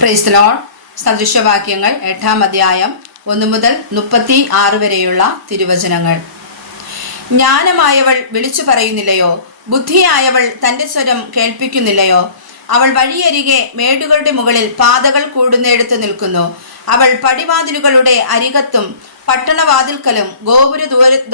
Price the lord. സദൃശവാക്യങ്ങൾ 8-ാം അധ്യായം 1 മുതൽ 36 വരെയുള്ള തിരുവചനങ്ങൾ. ജ്ഞാനമായവൾ വിളിച്ചു പറയുന്നില്ലയോ? ബുദ്ധിയായവൾ തൻ്റെ സ്വരം കേൾപ്പിക്കുന്നില്ലയോ? അവൾ വഴിയരികെ മേടുകളുടെ മുകളിൽ പാതകൾ കൂടുന്നിടത്ത് നിൽക്കുന്നു. അവൾ പടിവാതിലുകളുടെ അരികത്തും പട്ടണവാതിൽക്കലും ഗോപുര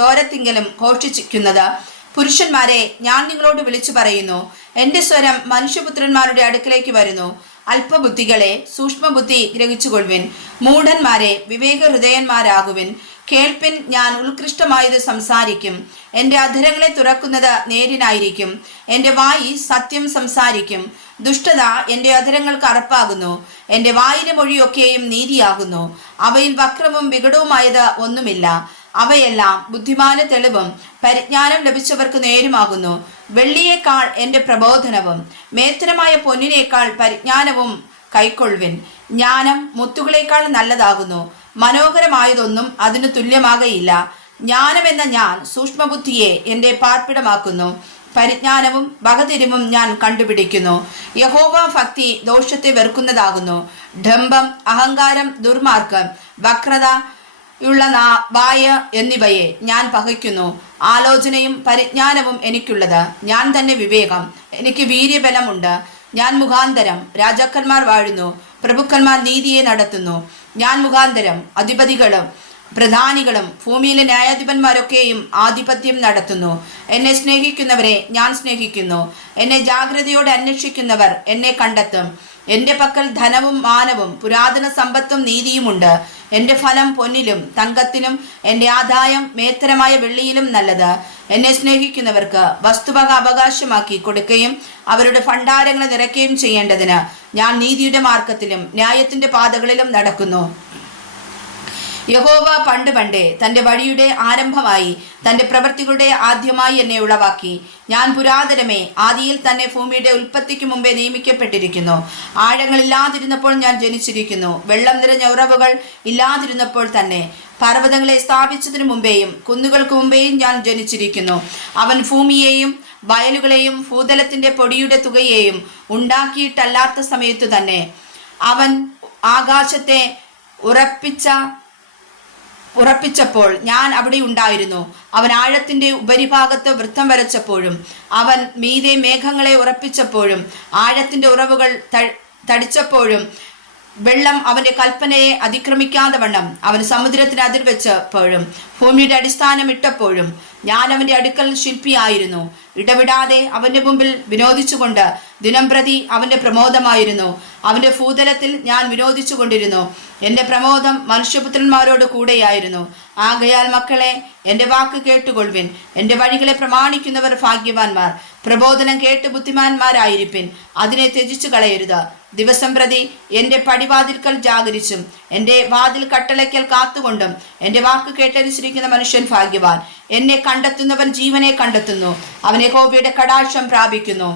ദോരത്തിങ്കലും ഘോഷിക്കുന്നത്, പുരുഷന്മാരെ, ഞാൻ നിങ്ങളോട് വിളിച്ചു പറയുന്നു, എൻ്റെ സ്വരം മനുഷ്യപുത്രന്മാരുടെ അടുക്കിലേക്ക് വരുന്നു. അല്പബുദ്ധികളെ, സൂക്ഷ്മബുദ്ധി ഗ്രഹിച്ചുകൊള്ളുവിൻ. മൂഢന്മാരെ, വിവേക ഹൃദയന്മാരാകുവിൻ. കേൾപ്പിൻ, ഞാൻ ഉത്കൃഷ്ടമായത് സംസാരിക്കും. എൻ്റെ അധരങ്ങളെ തുറക്കുന്നത് നേരിനായിരിക്കും. എൻ്റെ വായി സത്യം സംസാരിക്കും. ദുഷ്ടത എൻ്റെ അധരങ്ങൾക്ക് അറപ്പാകുന്നു. എൻ്റെ വായിലെ മൊഴിയൊക്കെയും നീതിയാകുന്നു. അവയിൽ വക്രവും വികടവുമായത് ഒന്നുമില്ല. അവയെല്ലാം ബുദ്ധിമാന് തെളിവും പരിജ്ഞാനം ലഭിച്ചവർക്ക് നേരുമാകുന്നു. വെള്ളിയേക്കാൾ എൻ്റെ പ്രബോധനവും മേത്തരമായ പൊന്നിനേക്കാൾ പരിജ്ഞാനവും കൈക്കൊള്ളുവിൻ. ജ്ഞാനം മുത്തുകളേക്കാൾ നല്ലതാകുന്നു. മനോഹരമായതൊന്നും അതിന് തുല്യമാകയില്ല. ജ്ഞാനമെന്ന ഞാൻ സൂക്ഷ്മബുദ്ധിയെ എൻ്റെ പാർപ്പിടമാക്കുന്നു. പരിജ്ഞാനവും വകതിരിവും ഞാൻ കണ്ടുപിടിക്കുന്നു. യഹോവ ഭക്തി ദോഷത്തെ വെറുക്കുന്നതാകുന്നു. ഡംഭം, അഹങ്കാരം, ദുർമാർഗം, വക്രത യുള്ള വായ എന്നിവയെ ഞാൻ പകയ്ക്കുന്നു. ആലോചനയും പരിജ്ഞാനവും എനിക്കുള്ളത്. ഞാൻ തന്നെ വിവേകം. എനിക്ക് വീര്യബലമുണ്ട്. ഞാൻ മുഖാന്തരം രാജാക്കന്മാർ വാഴുന്നു. പ്രഭുക്കന്മാർ നീതിയെ നടത്തുന്നു. ഞാൻ മുഖാന്തരം അധിപതികളും പ്രധാനികളും ഭൂമിയിലെ ന്യായാധിപന്മാരൊക്കെയും ആധിപത്യം നടത്തുന്നു. എന്നെ സ്നേഹിക്കുന്നവരെ ഞാൻ സ്നേഹിക്കുന്നു. എന്നെ ജാഗ്രതയോടെ അന്വേഷിക്കുന്നവർ എന്നെ കണ്ടെത്തും. എൻ്റെ പക്കൽ ധനവും മാനവും പുരാതന സമ്പത്തും നീതിയുമുണ്ട്. എൻ്റെ ഫലം പൊന്നിലും തങ്കത്തിനും എൻ്റെ ആദായം മേത്തരമായ വെള്ളിയിലും നല്ലത്. എന്നെ സ്നേഹിക്കുന്നവർക്ക് വസ്തുവക അവകാശമാക്കി കൊടുക്കുകയും അവരുടെ ഭണ്ഡാരങ്ങളെ നിറയ്ക്കുകയും ചെയ്യേണ്ടതിന് ഞാൻ നീതിയുടെ മാർഗത്തിലും ന്യായത്തിൻ്റെ പാതകളിലും നടക്കുന്നു. യഹോവ പണ്ടേ തൻ്റെ വഴിയുടെ ആരംഭമായി തൻ്റെ പ്രവൃത്തികളുടെ ആദ്യമായി എന്നെ ഉളവാക്കി. ഞാൻ പുരാതനമേ ആദിയിൽ തന്നെ ഭൂമിയുടെ ഉൽപ്പത്തിക്ക് മുമ്പേ നിയമിക്കപ്പെട്ടിരിക്കുന്നു. ആഴങ്ങളില്ലാതിരുന്നപ്പോൾ ഞാൻ ജനിച്ചിരിക്കുന്നു. വെള്ളം നിറഞ്ഞ ഉറവുകൾ ഇല്ലാതിരുന്നപ്പോൾ തന്നെ. പർവ്വതങ്ങളെ സ്ഥാപിച്ചതിനു മുമ്പേയും കുന്നുകൾക്ക് മുമ്പേയും ഞാൻ ജനിച്ചിരിക്കുന്നു. അവൻ ഭൂമിയെയും വയലുകളെയും ഭൂതലത്തിൻ്റെ പൊടിയുടെ തുകയെയും ഉണ്ടാക്കിയിട്ടല്ലാത്ത സമയത്തു തന്നെ. അവൻ ആകാശത്തെ ഉറപ്പിച്ചപ്പോൾ ഞാൻ അവിടെ ഉണ്ടായിരുന്നു. അവൻ ആഴത്തിൻ്റെ ഉപരിഭാഗത്ത് വൃത്തം വരച്ചപ്പോഴും അവൻ മീതെ മേഘങ്ങളെ ഉറപ്പിച്ചപ്പോഴും ആഴത്തിൻ്റെ ഉറവുകൾ തടിച്ചപ്പോഴും വെള്ളം അവൻ്റെ കൽപ്പനയെ അതിക്രമിക്കാതെ വണ്ണം അവൻ സമുദ്രത്തിന് അതിർവെച്ചപ്പോഴും ഭൂമിയുടെ അടിസ്ഥാനം ഇട്ടപ്പോഴും ഞാൻ അവൻ്റെ അടുക്കൽ ശില്പിയായിരുന്നു. ഇടവിടാതെ അവൻ്റെ മുമ്പിൽ വിനോദിച്ചുകൊണ്ട് ദിനംപ്രതി അവൻ്റെ പ്രമോദമായിരുന്നു. അവൻ്റെ ഭൂതലത്തിൽ ഞാൻ വിനോദിച്ചു കൊണ്ടിരുന്നു. എൻ്റെ പ്രമോദം മനുഷ്യപുത്രന്മാരോട് കൂടെയായിരുന്നു. ആകയാൽ മക്കളെ, എൻ്റെ വാക്ക് കേട്ടുകൊള്ളുവിൻ. എൻ്റെ വഴികളെ പ്രമാണിക്കുന്നവർ ഭാഗ്യവാന്മാർ. പ്രബോധനം കേട്ട് ബുദ്ധിമാന്മാരായിരിപ്പിൻ. അതിനെ ത്യജിച്ചു കളയരുത്. ദിവസം പ്രതി എൻ്റെ പടിവാതിൽക്കൽ ജാഗരിച്ചും എൻ്റെ വാതിൽ കട്ടളയ്ക്കൽ കാത്തുകൊണ്ടും എൻ്റെ വാക്ക് കേട്ടനുസരിക്കുന്ന മനുഷ്യൻ ഭാഗ്യവാൻ. എന്നെ കണ്ടെത്തുന്നവൻ ജീവനെ കണ്ടെത്തുന്നു. അവൻ യഹോവയുടെ കടാക്ഷം പ്രാപിക്കുന്നു.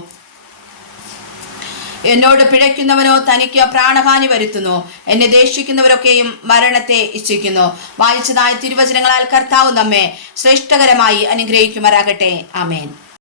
എന്നോട് പിഴയ്ക്കുന്നവനോ തനിക്ക് പ്രാണഹാനി വരുത്തുന്നു. എന്നെ ദേഷിക്കുന്നവരൊക്കെയും മരണത്തെ ഇച്ഛിക്കുന്നു. വായിച്ചതായ തിരുവചനങ്ങളാൽ കർത്താവ് നമ്മെ ശ്രേഷ്ഠകരമായി അനുഗ്രഹിക്കുമാറാകട്ടെ. ആമേൻ.